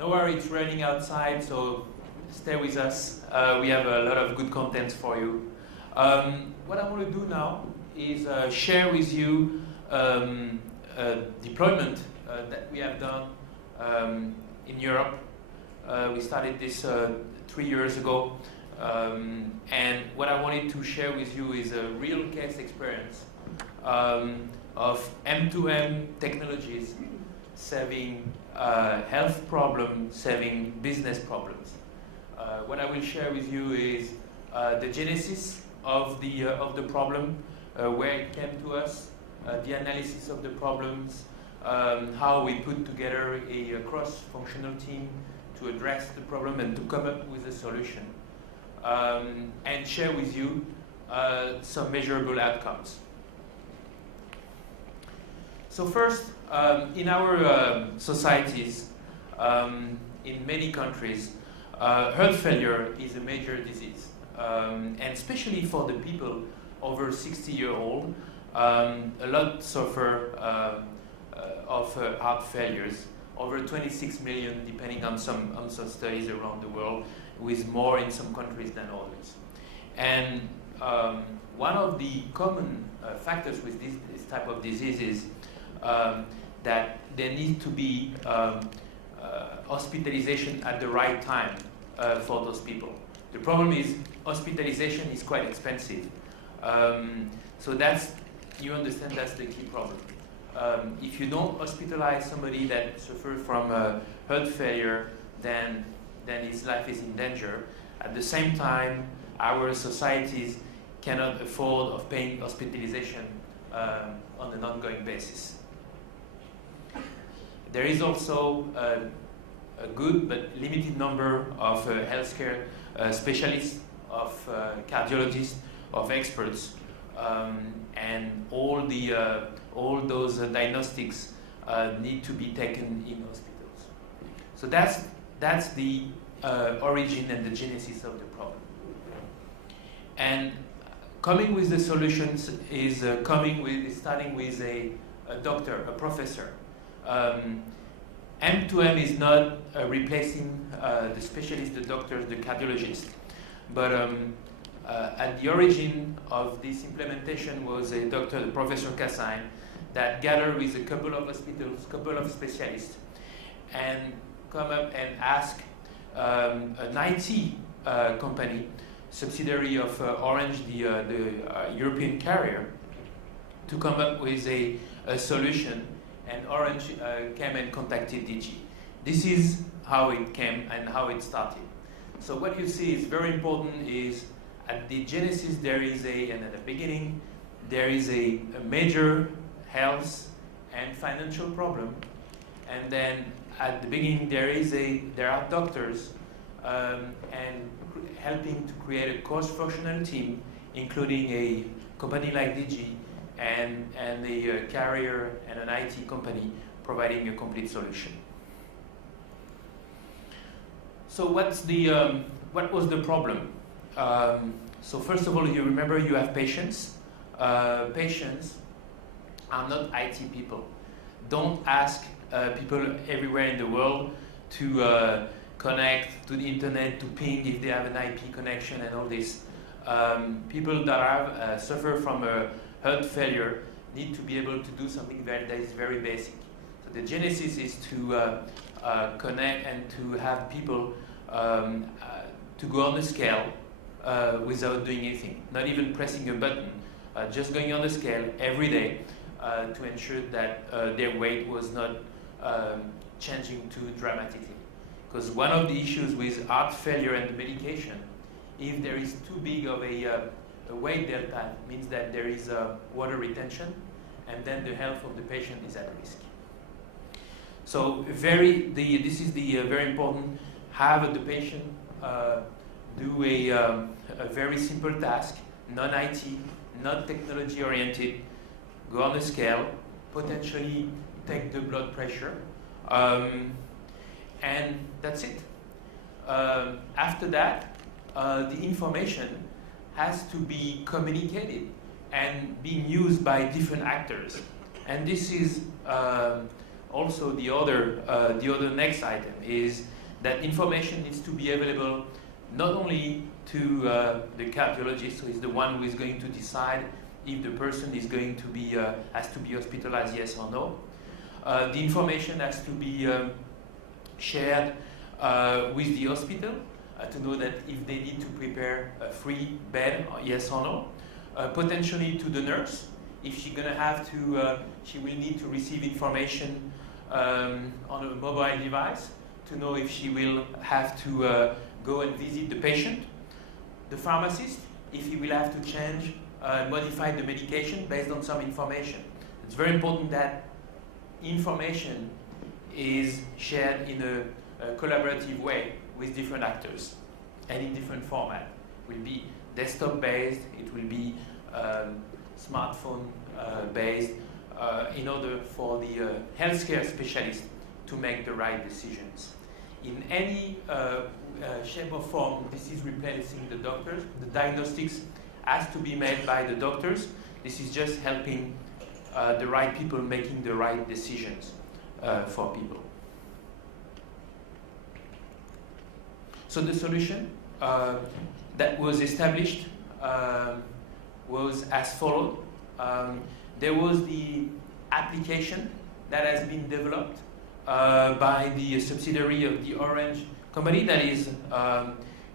No worry, it's raining outside, so stay with us. We have a lot of good contents for you. What I want to do now is share with you a deployment that we have done in Europe. We started this 3 years ago. And what I wanted to share with you is a real case experience of M2M technologies saving health problems, saving business problems. What I will share with you is the genesis of the problem, where it came to us, the analysis of the problems, how we put together a cross-functional team to address the problem and to come up with a solution, and share with you some measurable outcomes. So first, in our societies, in many countries, heart failure is a major disease, and especially for the people over 60-year-old, a lot suffer of heart failures. Over 26 million, depending on some studies around the world, with more in some countries than others. And one of the common factors with this type of disease is that there needs to be hospitalization at the right time for those people. The problem is hospitalization is quite expensive. So you understand that's the key problem. If you don't hospitalize somebody that suffers from heart failure, then his life is in danger. At the same time, our societies cannot afford of paying hospitalization on an ongoing basis. There is also a good but limited number of healthcare specialists, of cardiologists, of experts, and all those diagnostics need to be taken in hospitals. So that's the origin and the genesis of the problem. And coming with the solutions is starting with a doctor, a professor. M2M is not replacing the specialists, the doctors, the cardiologists, but at the origin of this implementation was a doctor, the Professor Kassain, that gathered with a couple of hospitals, couple of specialists, and come up and ask an IT company, subsidiary of Orange, the European carrier, to come up with a solution. And Orange came and contacted Digi. This is how it came and how it started. So what you see is very important is at the genesis and at the beginning, there is a major health and financial problem. And then at the beginning, there are doctors and helping to create a cross-functional team, including a company like Digi, and a carrier and an IT company providing a complete solution. So what was the problem? So first of all, you remember you have patients. Patients are not IT people. Don't ask people everywhere in the world to connect to the internet, to ping if they have an IP connection and all this. People that have suffer from a heart failure need to be able to do something that is very basic. So the genesis is to connect and to have people to go on the scale without doing anything, not even pressing a button, just going on the scale every day to ensure that their weight was not changing too dramatically. Because one of the issues with heart failure and the medication, if there is too big of a weight delta, means that there is water retention, and then the health of the patient is at risk. So this is the very important. Have the patient do a very simple task, non-IT, not technology oriented, go on the scale, potentially take the blood pressure, and that's it. After that, the information has to be communicated and being used by different actors. And this is also the other next item is that information needs to be available not only to the cardiologist, so he's the one who is going to decide if the person is going to be has to be hospitalized, yes or no. The information has to be shared with the hospital to know that if they need to prepare a free bed, yes or no. Potentially to the nurse, if she's gonna have to, she will need to receive information on a mobile device to know if she will have to go and visit the patient. The pharmacist, if he will have to change, modify the medication based on some information. It's very important that information is shared in a collaborative way with different actors and in different format. It will be desktop based, it will be smartphone based in order for the healthcare specialist to make the right decisions. In any shape or form, this is replacing the doctors. The diagnostics has to be made by the doctors. This is just helping the right people making the right decisions for people. So the solution that was established was as followed. There was the application that has been developed by the subsidiary of the Orange company that is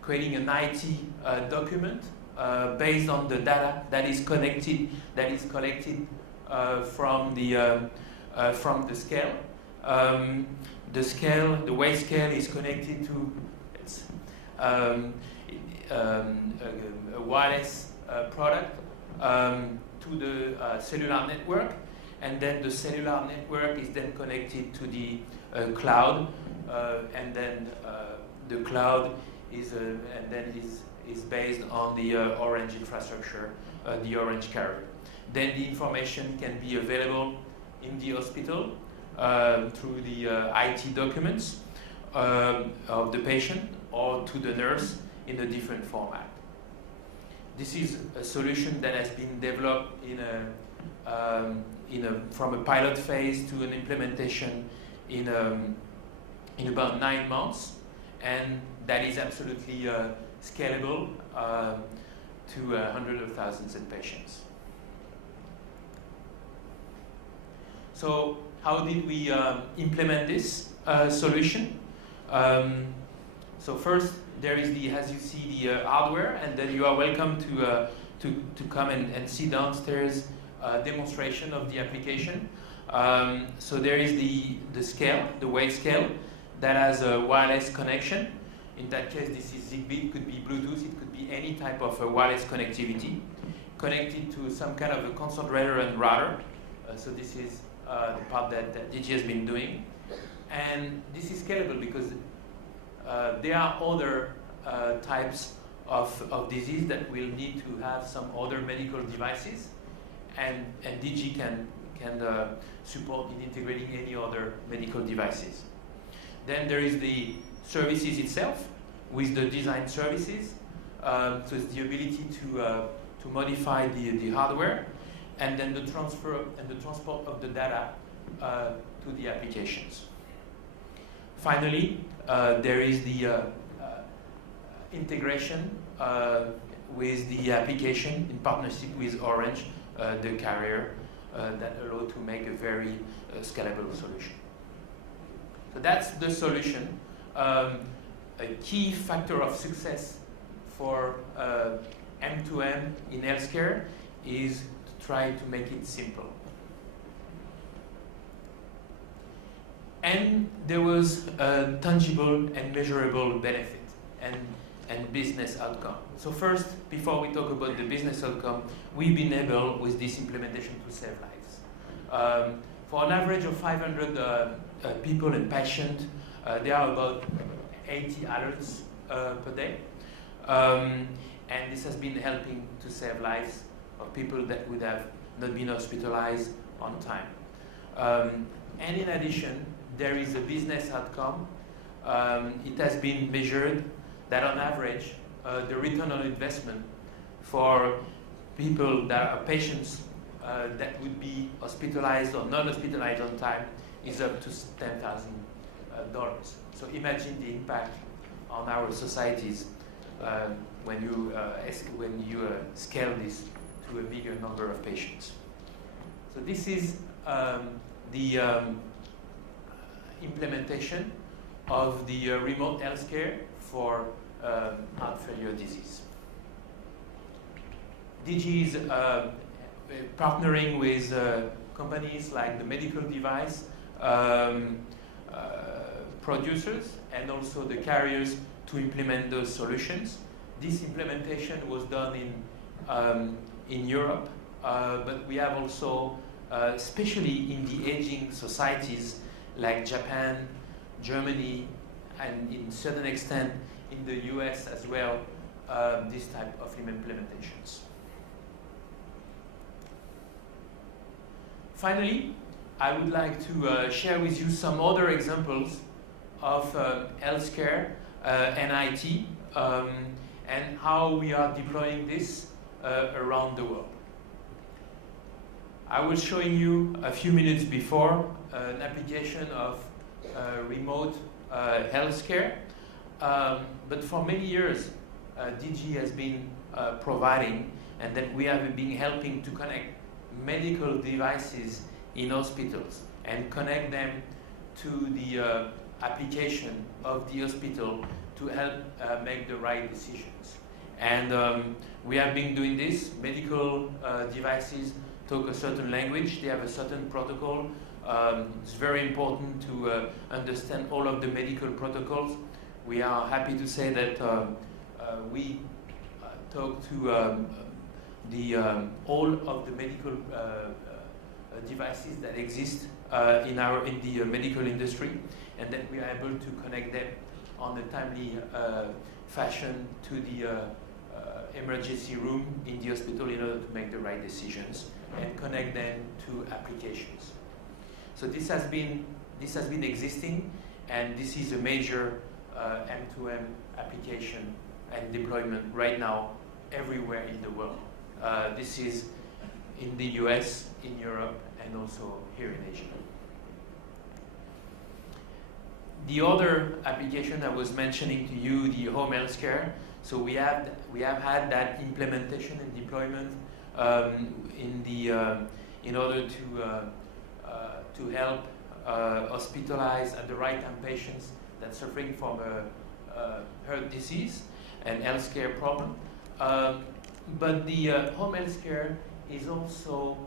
creating an IT document based on the data that is collected from the scale. The weight scale is connected to a wireless product to the cellular network, and then the cellular network is then connected to the cloud, and then the cloud is based on the Orange infrastructure, the Orange carrier. Then the information can be available in the hospital through the IT documents of the patient or to the nurse in a different format. This is a solution that has been developed from a pilot phase to an implementation in about 9 months, and that is absolutely scalable to hundreds of thousands of patients. So how did we implement this solution? So first, there is as you see, the hardware, and then you are welcome to come and see downstairs demonstration of the application. So there is the scale, the weight scale, that has a wireless connection. In that case, this is Zigbee, it could be Bluetooth, it could be any type of wireless connectivity, connected to some kind of a concentrator and router. So this is the part that Digi has been doing. And this is scalable because there are other types of disease that will need to have some other medical devices, and Digi can support in integrating any other medical devices. Then there is the services itself with the design services. So it's the ability to modify the hardware, and then the transfer and the transport of the data to the applications. Finally, there is the integration with the application in partnership with Orange, the carrier, that allow to make a very scalable solution. So that's the solution. A key factor of success for M2M in healthcare is to try to make it simple. And there was a tangible and measurable benefit and business outcome. So first, before we talk about the business outcome, we've been able, with this implementation, to save lives. For an average of 500 people and patients, there are about 80 alerts per day. And this has been helping to save lives of people that would have not been hospitalized on time. And in addition, there is a business outcome. It has been measured that on average, the return on investment for people that are patients that would be hospitalized or non-hospitalized on time is up to $10,000. So imagine the impact on our societies when you scale this to a bigger number of patients. So this is the implementation of the remote healthcare for heart failure disease. Digi is partnering with companies like the medical device producers and also the carriers to implement those solutions. This implementation was done in Europe, but we have also, especially in the aging societies like Japan, Germany, and in certain extent in the US as well, this type of implementations. Finally, I would like to share with you some other examples of healthcare and IT and how we are deploying this around the world. I was showing you a few minutes before an application of remote healthcare, but for many years Digi has been providing, and that we have been helping to connect medical devices in hospitals and connect them to the application of the hospital to help make the right decisions. And we have been doing this. Medical devices talk a certain language, they have a certain protocol. It's very important to understand all of the medical protocols. We are happy to say that we talk to all of the medical devices that exist in the medical industry, and that we are able to connect them on a timely fashion to the emergency room in the hospital in order to make the right decisions and connect them to applications. So this has been existing, and this is a major M2M application and deployment right now everywhere in the world. This is in the US, in Europe, and also here in Asia. The other application I was mentioning to you, the home healthcare. So we have had that implementation and deployment in order to help hospitalize at the right time patients that are suffering from a heart disease and healthcare problem. But the home healthcare is also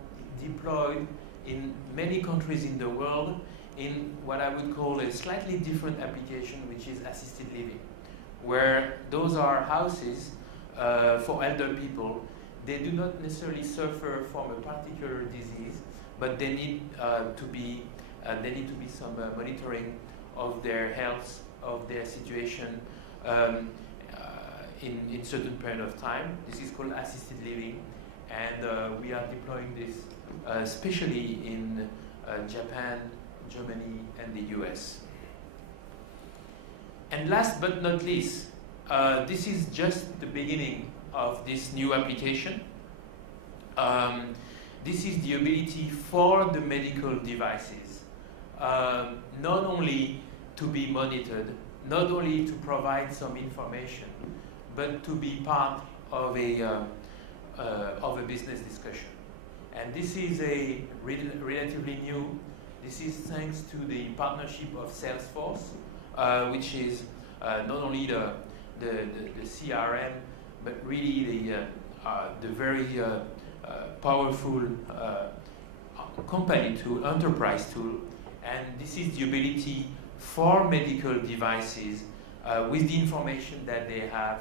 deployed in many countries in the world in what I would call a slightly different application, which is assisted living, where those are houses for elder people. They do not necessarily suffer from a particular disease, but they need to be some monitoring of their health, of their situation in certain period of time. This is called assisted living, and we are deploying this especially in Japan, Germany, and the US. And last but not least, this is just the beginning of this new application. This is the ability for the medical devices not only to be monitored, not only to provide some information, but to be part of a business discussion. And this is a relatively new. This is thanks to the partnership of Salesforce, which is not only the CRM, but really the very powerful company tool, enterprise tool. And this is the ability for medical devices with the information that they have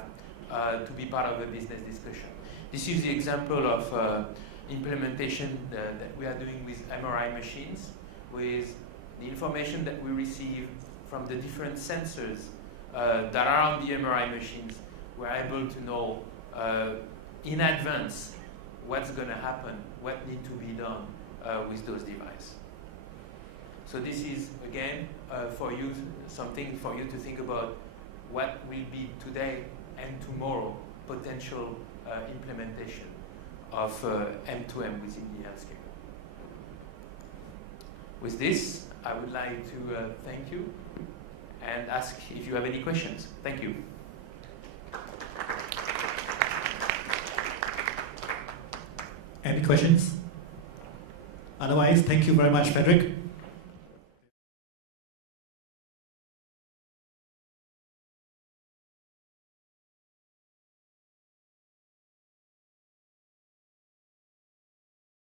to be part of a business discussion. This is the example of implementation that we are doing with MRI machines, with the information that we receive from the different sensors that are on the MRI machines. We're able to know in advance what's going to happen, what needs to be done with those devices. So this is, again, for you, something for you to think about what will be today and tomorrow potential implementation of M2M within the healthcare. With this, I would like to thank you and ask if you have any questions. Thank you. Any questions? Otherwise, thank you very much, Frederic.